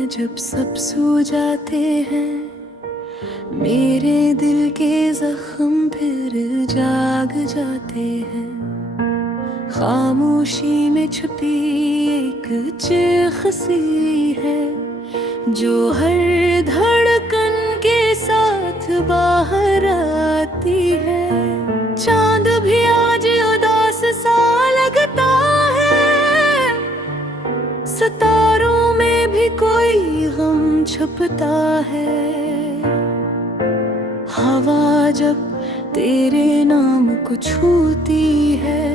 हैं जब सब सो जाते हैं, मेरे दिल के जख्म फिर जाग जाते हैं। खामोशी में छुपी एक चीख सी है, जो हर धड़कन के साथ बाहर आती है। चांद भी आज उदास सा लगता है, सितारों में भी कोई गम छुपता है। हवा जब तेरे नाम को छूती है,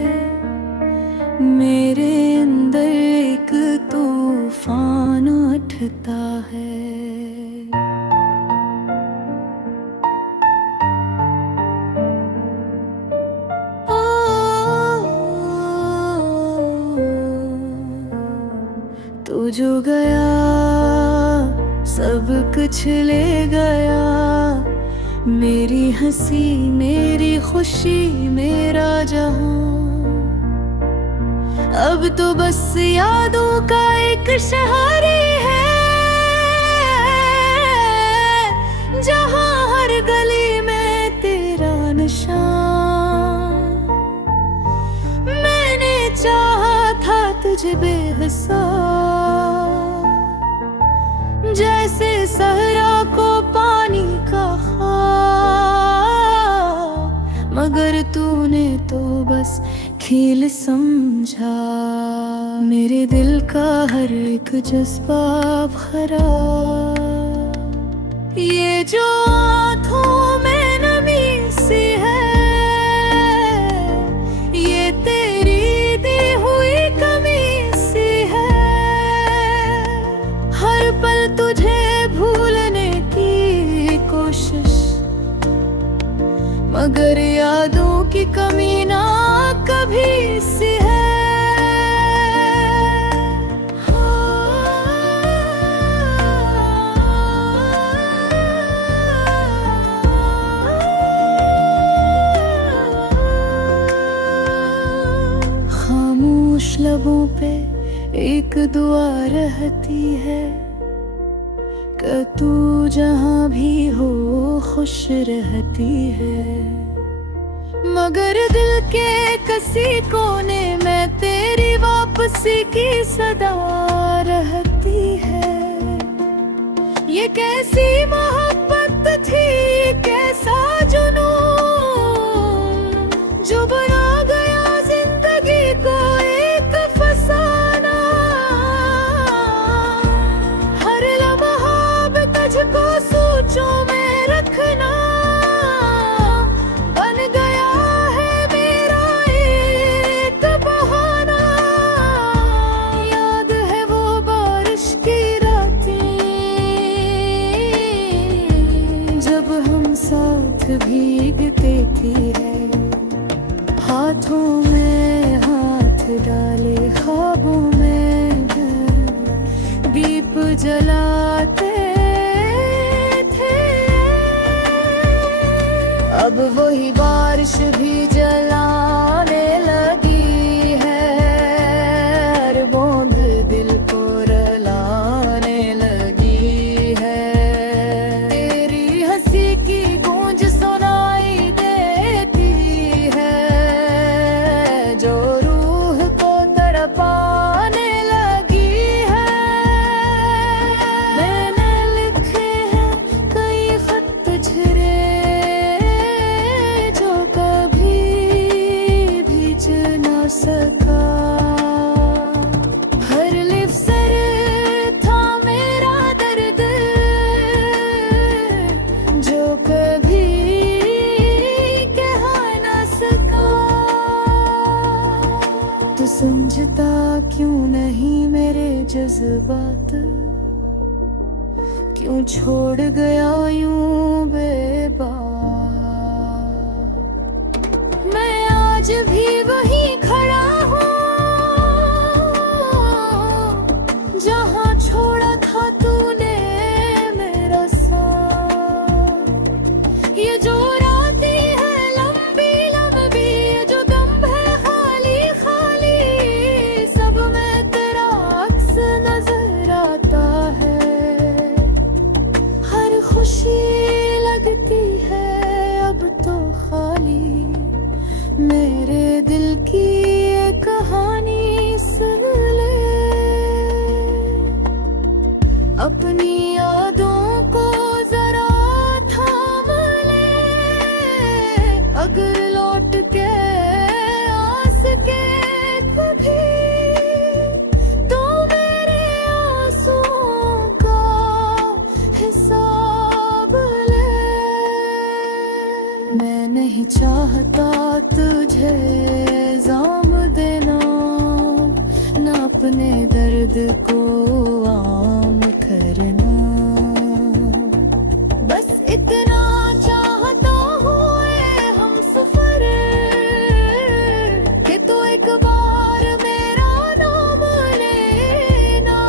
मेरे अंदर एक तूफान उठता है। तू जो गया सब कुछ ले गया, मेरी हंसी मेरी खुशी मेरा जहां। अब तो बस यादों का एक शहर है, जहां हर गली में तेरा निशान। मैंने चाहा था तुझे बेहिसाब, जैसे सहरा को पानी का ख्वाब, मगर तूने तो बस खेल समझा। मेरे दिल का हर एक जज्बा खराब, ये जो आँखों में नमी सी है, ये तेरी दी हुई कमी सी है। हर पल तुझे भूलने की कोशिश, मगर यादों की कमी ना कभी सी है। खामोश लबों पे एक दुआ रहती है, कि तू जहां भी हो खुश रहती है। मगर दिल के किसी कोने में तेरी वापसी की सदा रहती है। ये कैसी मोहब्बत थी, कैसा जुनून, जो बना गया जिंदगी को एक फसाना। हर लम्हा तुझको सोचों में रखना बन गया है मेरा एक बहाना। याद है वो बारिश की रातें, जब हम साथ भीगते थे, हाथों में हाथ डाले ख्वाबों में दीप जलाते। अब वही बारिश भी जलाने लगी है, हर बूंद दिल को रुलाने लगी है। तेरी हंसी की गूंज सुनाई देती है, जो रूह को तड़पाने लगी है। मैंने लिखे हैं कई खत तुझरे, सका हर लिफ्सर था मेरा दर्द, जो कभी कह न सका। तू समझता क्यों नहीं मेरे जज्बात, क्यों छोड़ गया यूं बेबाक। मैं आज भी वही खड़ा हूँ, जहाँ छोड़ा था तूने मेरा साथ। ये जो रातें हैं लंबी लंबी, जो दम है खाली खाली, सब में तेरा अक्स नजर आता है। अपनी यादों को जरा थाम ले, अगर लौट के आ सके कभी तो मेरे आंसुओं का हिसाब ले। मैं नहीं चाहता तुझे इल्जाम देना, न अपने दर्द को आम करना। बस इतना चाहता हूँ ये हम सफर, कि तो एक बार मेरा नाम लेना।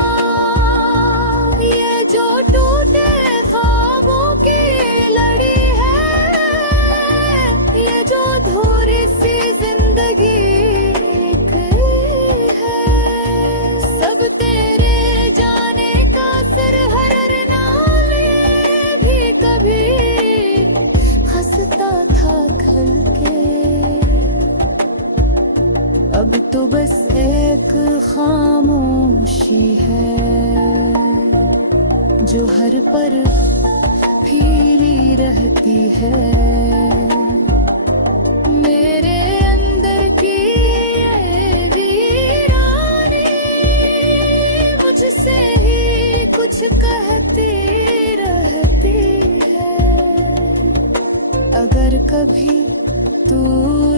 ये जो टूटे ख्वाबों की लड़ी है, ये जो अधूरी सी जिंदगी है, सब तेरे जाने का सिर हर नाले भी कभी हंसता था खल के। अब तो बस एक खामोशी है जो हर पल फीली रहती है। मेरे अंदर की ये वीरानी मुझसे ही कुछ कहती रहती है। अगर कभी तू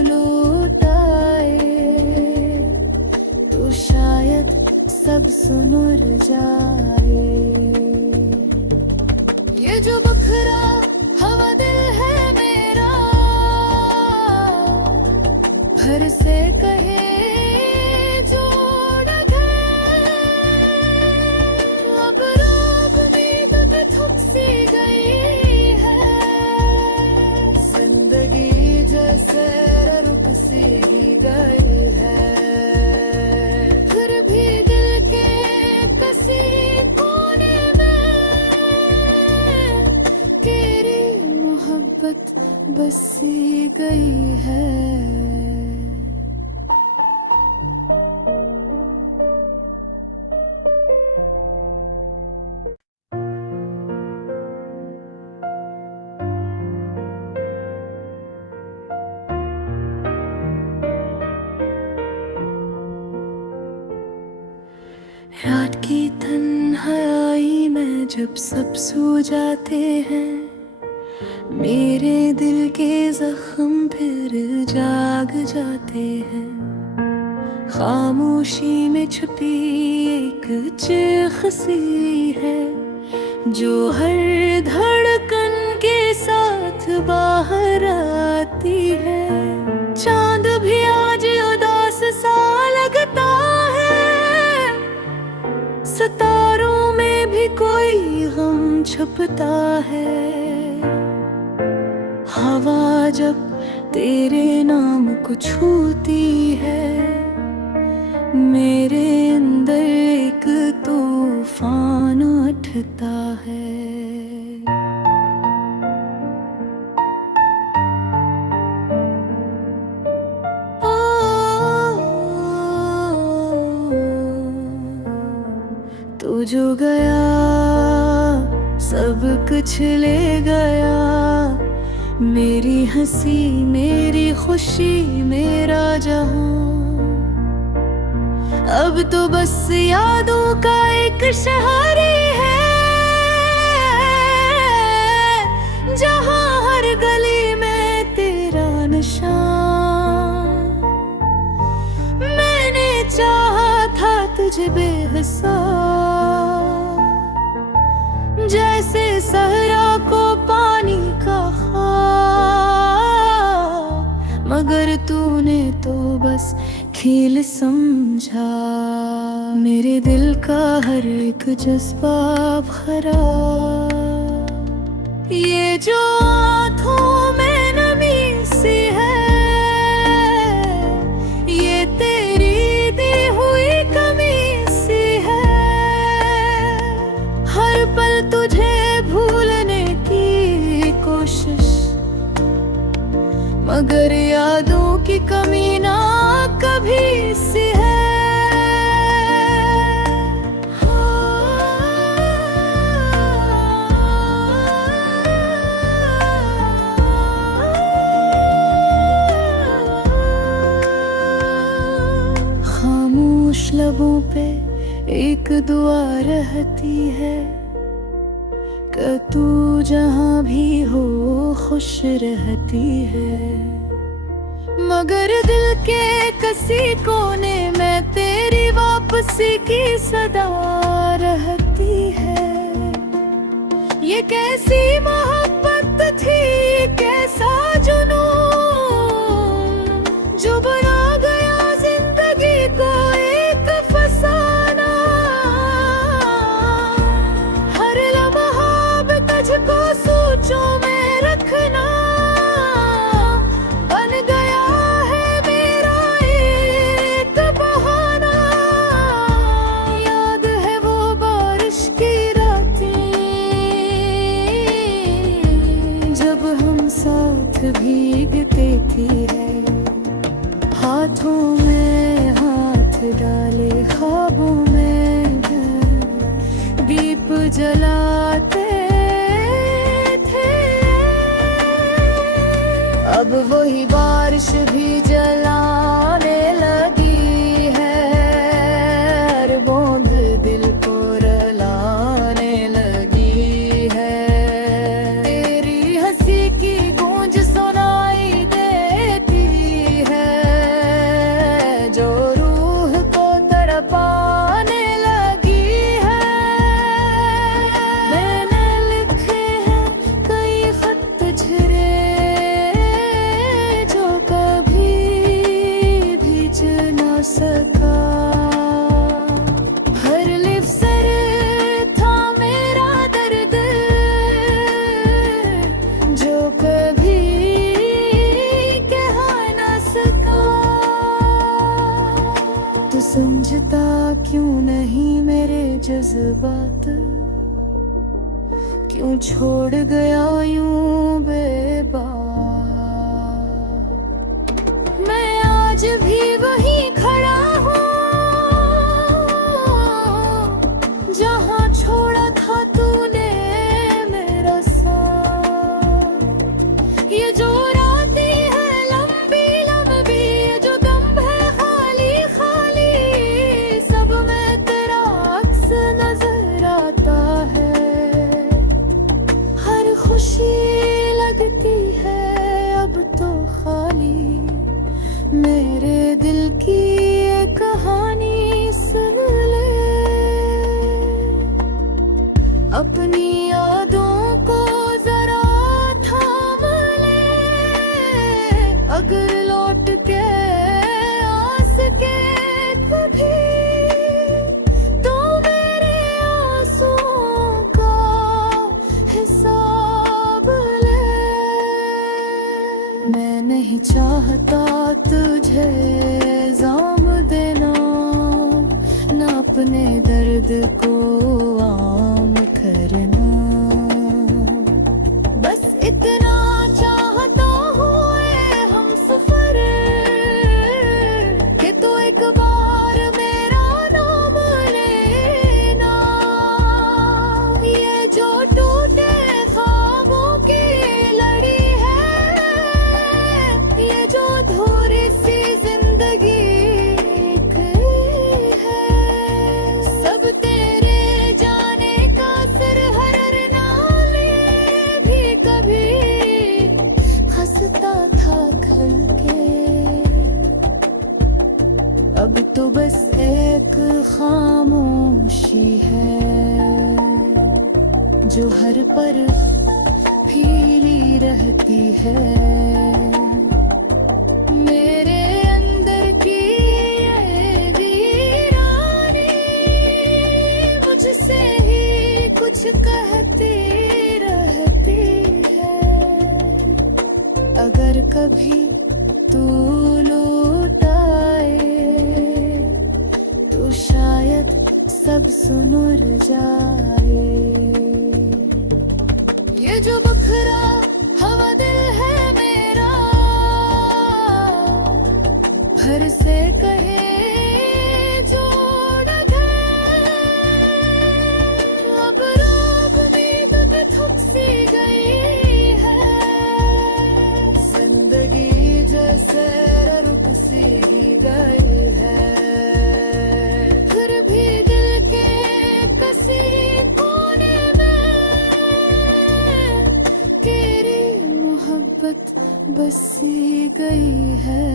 लौट आए तो शायद सब सुनुर जाए। ये जो बखरा हवा दिल है मेरा, भर से कहे जोड़ गए। अब रात नींद पे थक सी गई है, जिंदगी जैसे रुक सी गई है। फिर भी दिल के किसी कोने में तेरी मोहब्बत बसी गई है। रात की तन्हाई में जब सब सो जाते हैं, मेरे दिल के जख्म फिर जाग जाते हैं। खामोशी में छुपी एक चीख सी है जो हर धड़कन के साथ बाहर आती है। चांद भी आज उदास सा लगता है, सितारों में भी कोई गम छुपता है। हवा जब तेरे नाम को छूती है, मेरे अंदर एक तूफान उठता है। तू जो गया सब कुछ ले गया, मेरी हंसी मेरी खुशी मेरा जहां। अब तो बस यादों का एक शहर है, जहां हर गली में तेरा निशान। मैंने चाहा था तुझे बेहिसाब, जैसे सहरा को पानी का ख्वाब, मगर तूने तो बस खेल समझा। मेरे दिल का हर एक जज्बा भरा, ये जो आँखों में नमी सी है, ये तेरी दी हुई कमी सी है। हर पल तुझे भूलने की कोशिश, मगर यादों की कमी ना कभी सी है। दुआ रहती है कि तू जहाँ भी हो खुश रहती है। मगर दिल के किसी कोने में तेरी वापसी की सदा रहती है। ये कैसी मोहब्बत थी, कैसा जुनून, जो बना गया जिंदगी को एक फसाना। हर लम्हा अब तुझको सोचों में रखना बन गया है मेरा एक बहाना। याद है वो बारिश की रातें जब हम साथ भीगते थे, हाथों में हाथ डाले ख्वाबों में दीप जलाते थे। अब वही बारिश भी जलाने लगी है, हर बूंद दिल को रुलाने लगी है। तेरी हंसी की गूंज सुनाई देती है, जो रूह को तड़पाने लगी है। मैंने लिखे हैं कई खत झरे, जो कभी भीज न सका। हर लिफ्ट सर था मेरा दर्द, जो कभी कह न सका। तू समझता क्यों नहीं मेरे जज्बात, क्यों छोड़ गया यूं बेबाक। मैं आज भी वहीं खड़ा हूँ जहाँ छोड़ा था तूने मेरा साथ। ये जो रातें हैं लंबी लंबी, ये जो दम है खाली खाली, सब में तेरा अक्स नजर आता है। हर खुशी लगती है अब तो खाली, मेरे दिल की ये कहानी सुन ले। अपनी यादों को जरा थाम ले, अगर लौट के आ सके कभी, तो मेरे आंसुओं का हिसाब ले। मैं नहीं चाहता तुझे इल्जाम देना, न अपने दर्द को आम करना। बस इतना चाहता हूँ ऐ हमसफर, कि तू एक बार मेरा नाम लेना। ये जो टूटे ख्वाबों की लड़ी है, ये जो अधूरी सी जिंदगी है, सब तेरे जाने का सिर हर नाले भी कभी हंसता था खल के। अब तो बस एक खामोशी है, जो हर पर फीली रहती है। मेरे अंदर की ये वीरानी मुझसे ही कुछ कहती रहती है। अगर कभी तू लौट आए तो शायद सब सुनुर जाए। ये जो बखरा हवा दिल है मेरा, भर से कहे जोड़ गए। अब रात उम्मीद पे थक सी गई है, जिंदगी जैसे रुक सी गई है। फिर भी दिल के बसी गई है।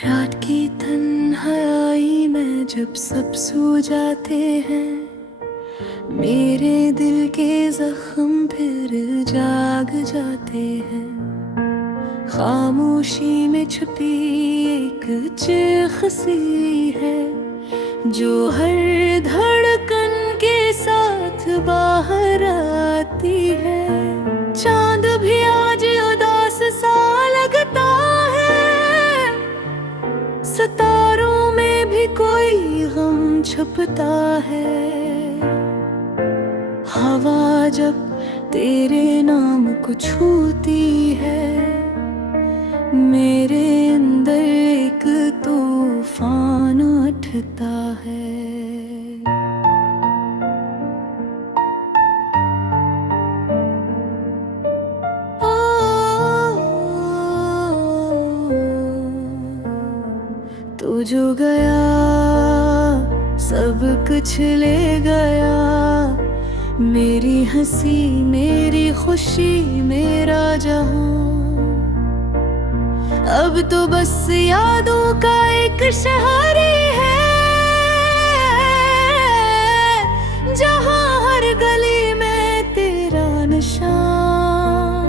रात की तन्हाई में जब सब सो जाते हैं, मेरे दिल के जख्म फिर जाग जाते हैं। खामोशी में छुपी एक चीख सी है, जो हर धड़कन के साथ बाहर आती है। चांद भी आज उदास सा लगता है, सितारों में भी कोई गम छुपता है। हवा जब तेरे नाम को छूती है, मेरे अंदर एक तूफान उठता है। तू जो गया सब कुछ ले गया, मेरी हंसी मेरी खुशी मेरा जहां। अब तो बस यादों का एक शहर है, जहां हर गली में तेरा निशान।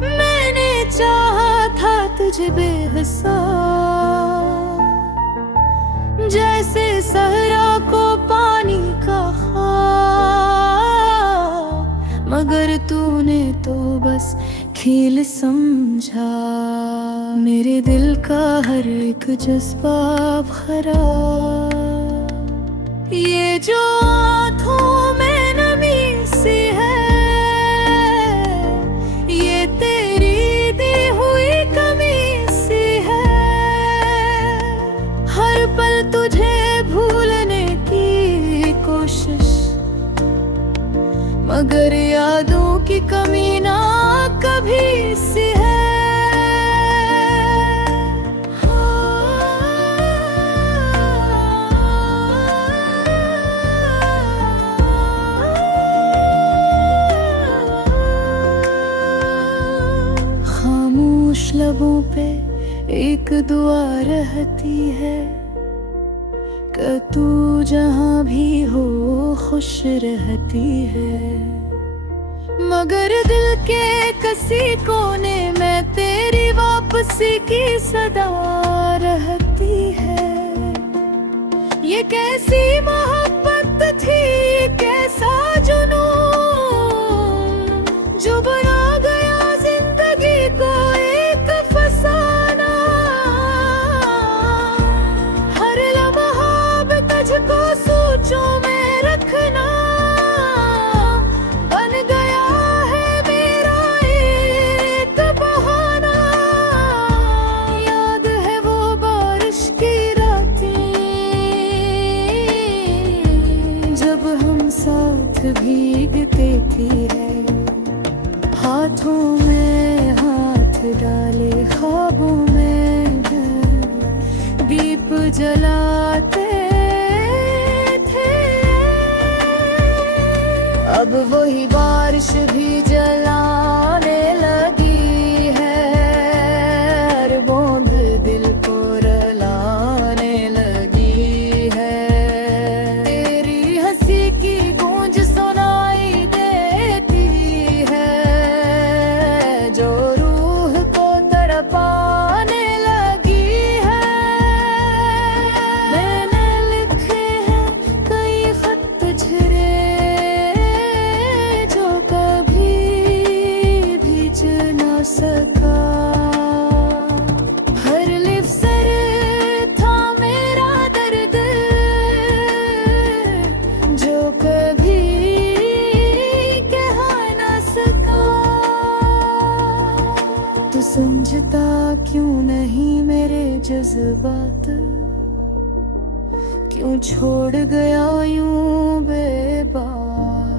मैंने चाहा था तुझे बेहिसाब, जैसे सहरा को पानी का ख्वाब। मगर तूने तो बस खेल समझा, मेरे दिल का हर एक जज्बा खराब। ये जो आँखों में नमी सी है, ये तेरी दी हुई कमी सी है। हर पल तुझे भूलने की कोशिश, मगर यादों की कमी ना कभी सी है। खामोश लबों पे एक दुआ रहती है, कि तू जहां भी हो खुश रहती है। मगर दिल के किसी कोने में तेरी वापसी की सदा रहती है। ये कैसी मोहब्बत थी, कैसा जुनून, जो बना गया जिंदगी को एक फसाना। हर लम्हा तुझको सोचों में रखना बन गया है मेरा एक बहाना। याद है वो बारिश की रातें, जब हम साथ भीगते थे। हाथों में हाथ डाले ख्वाबों में दीप जलाते। अब वही बारिश भी जलाने लगी है, हर बूंद दिल को रुलाने लगी है। तेरी हंसी की गूंज सुनाई देती है, जो रूह को तड़पाने लगी है। मैंने लिखे हैं कई खत तुझे, सका। हर लिफ्सर था मेरा दर्द, जो कभी कह न सका। तू समझता क्यों नहीं मेरे जज्बात, क्यों छोड़ गया यूं बेबाक।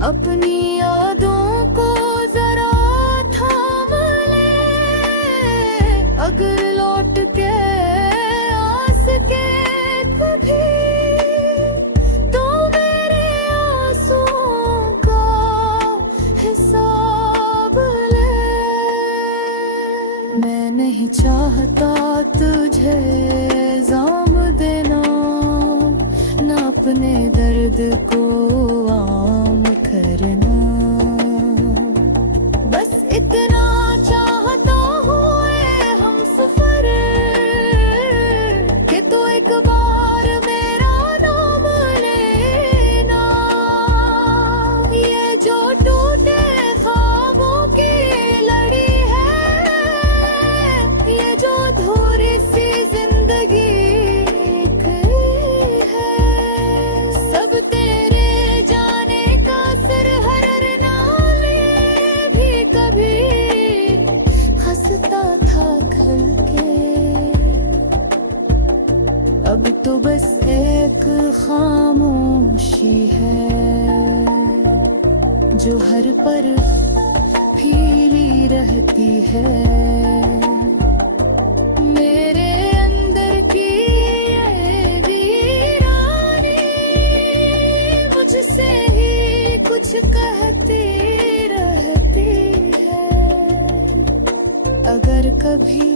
अपनी यादों को जरा थाम ले, अगर लौट के आ सके कभी तो मेरे आंसुओं का हिसाब ले। मैं नहीं चाहता तुझे जाम देना, न अपने दर्द को आम करना। बस इतना चाहता हूँ हम सफर कि तो एक बार मेरा नाम लेना। ये जो टूटे ख्वाबों की लड़ी है, ये जो अधूरी सी जिंदगी है, सब तेरे जाने का सिर हर नाले भी कभी हंसता था खल के। अब तो बस एक खामोशी है जो हर पल फीली रहती है। मेरे अंदर की ये वीरानी मुझसे ही कुछ कहती रहती है। अगर कभी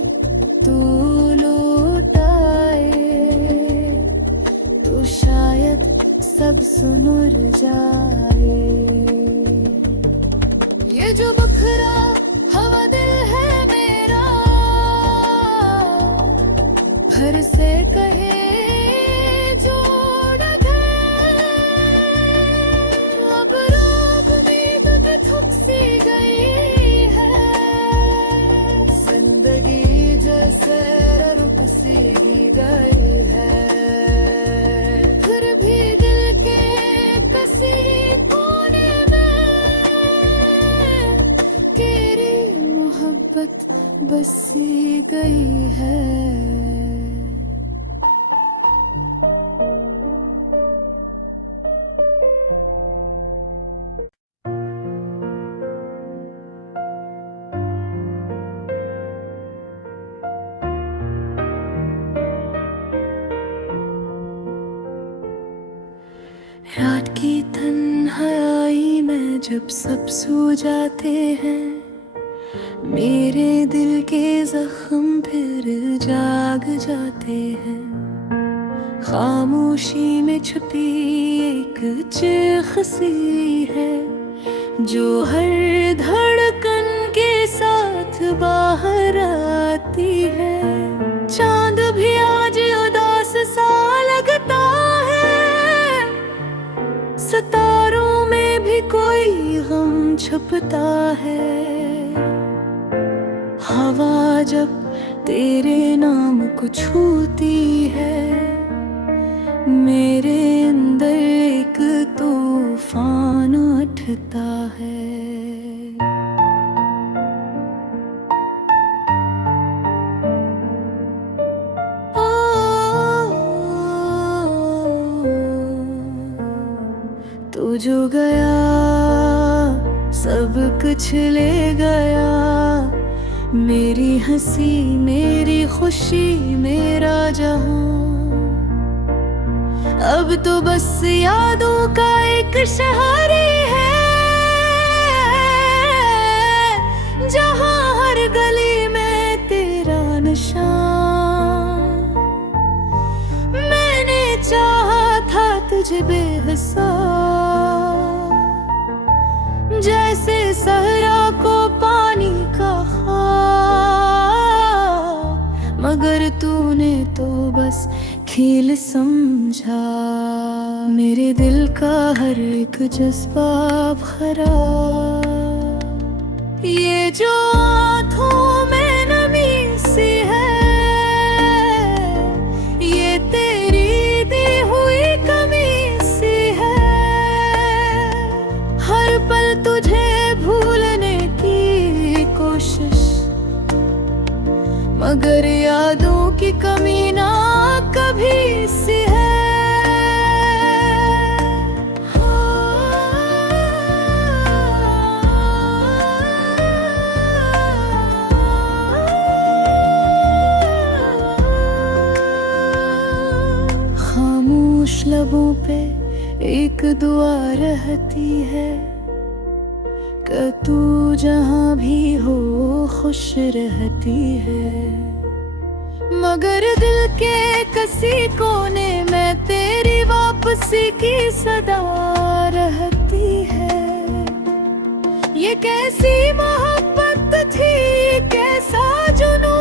तू लौट आए तो शायद सब सुनुर जाए। ये जो बखरा हवा दिल है मेरा, घर से कहे जोड़ गए। अब रात नींद में थक सी गई है, जिंदगी जैसे रुक सी गई है। फिर भी दिल के किसी कोने में तेरी मोहब्बत बसी गई है। रात की तन्हाई में जब सब सो जाते हैं, मेरे दिल के जख्म फिर जाग जाते हैं। खामोशी में छुपी एक चीख सी है जो हर धड़कन के साथ बाहर आती है। चांद भी आज उदास सा लगता है, सितारों में भी कोई गम छुपता है। हवा जब तेरे नाम को छूती है, मेरे अंदर एक तूफान उठता है। तू जो गया सब कुछ ले गया, मेरी हंसी मेरी खुशी मेरा जहां। अब तो बस यादों का एक शहर है जहां हर गली में तेरा निशान। मैंने चाहा था तुझे बेहिसाब, जैसे सहरा को पानी का ख्वाब, मगर तूने तो बस खेल समझा। मेरे दिल का हर एक जज्बा भरा, ये जो आँखों में नमी सी है, ये तेरी दी हुई कमी सी है। हर पल तुझे भूलने की कोशिश, मगर यादों की कमी ना कभी सी है। एक दुआ रहती है कि तू जहाँ भी हो खुश रहती है, मगर दिल के किसी कोने में तेरी वापसी की सदा रहती है। ये कैसी मोहब्बत थी, कैसा जुनून,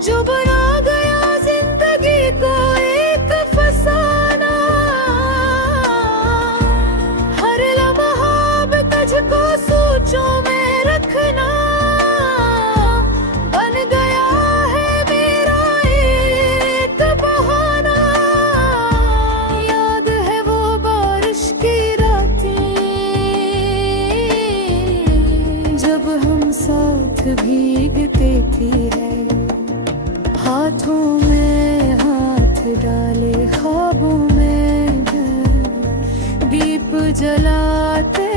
जो बना गया जिंदगी को एक फसाना। हर लम्हा अब तुझको सोचों में रखना बन गया है मेरा एक बहाना। याद है वो बारिश की रातें जब हम साथ भीगते थे, हाथों में हाथ डाले ख्वाबों में दीप जलाते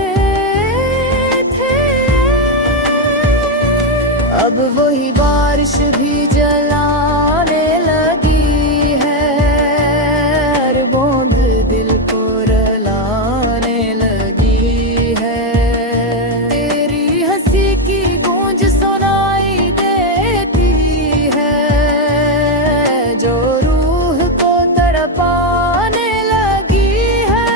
थे। अब वही बारिश भी जलाने लगी है, हर बूंद दिल को रुलाने लगी है। तेरी हंसी की गूंज सुनाई देती है, जो रूह को तड़पाने लगी है।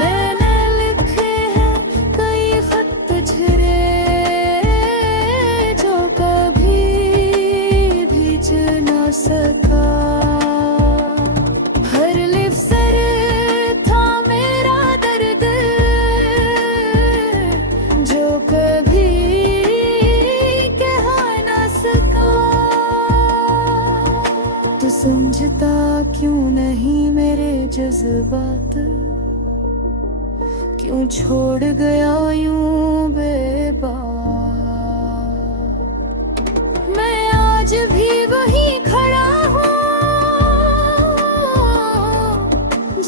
मैंने लिखे हैं कई खत तुझरे, जो कभी भीज न सका। हर लिफ्ट सर था मेरा दर्द, जो कभी कह न सका। तू समझता क्यों नहीं मेरे जज्बात, क्यों छोड़ गया यूं बेबाक। मैं आज भी वहीं खड़ा हूँ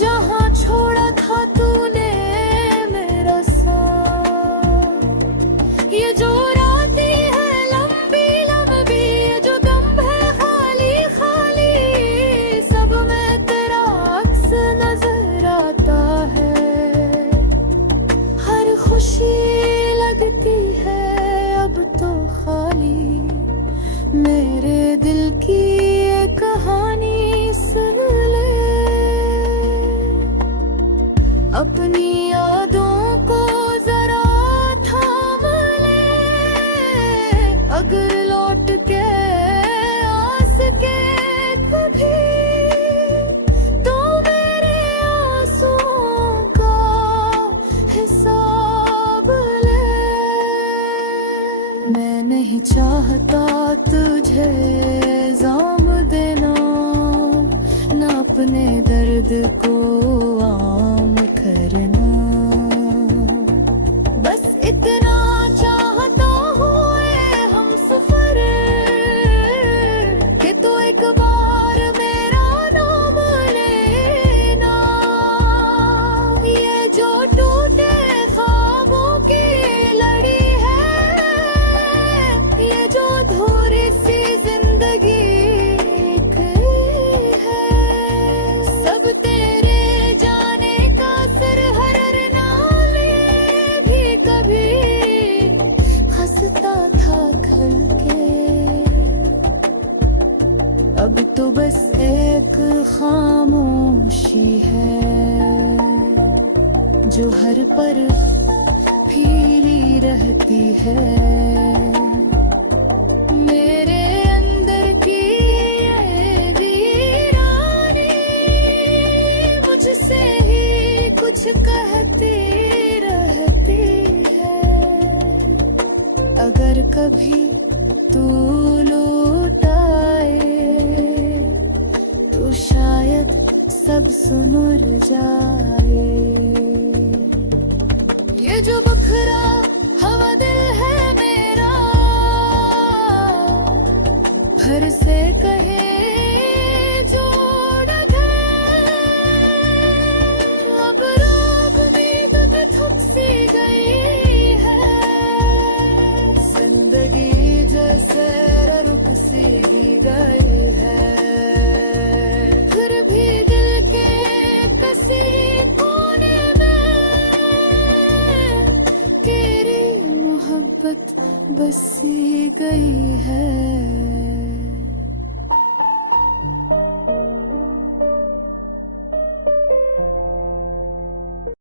जहाँ छोड़ा था तूने मेरा साथ। ये जो रातें हैं लंबी लंबी, ये जो दम है खाली खाली, सब में तेरा अक्स नजर आता है। हर खुशी लगती है अब तो खाली, मेरे दिल की ये कहानी सुन ले। अपनी यादों को जरा थाम ले, अगर लौट के आ सके कभी, तो मेरे आंसुओं का हिसाब ले। मैं नहीं चाहता तुझे इल्जाम देना, न अपने दर्द को आम करना। बस इतना चाहता हूँ ऐ हमसफर, कि तू एक बार मेरा नाम लेना। ये जो टूटे ख्वाबों की लड़ी है, ये जो अधूरी सी जिंदगी है, सब तेरे जाने का सिर हर नाले भी कभी हंसता था खल के। अब तो बस एक खामोशी है, जो हर पर फीली रहती है। मेरे अंदर की ये वीरानी मुझसे ही कुछ कहती रहती है। अगर कभी तू लौट आए तो शायद सब सुनुर जाए। ये जो बखरा हवा दिल है मेरा, भर से कहे जोड़ गए। अब रात उम्मीद पे थक सी गई है, जिंदगी जैसे रुक सी गई है। फिर भी दिल बसी गई है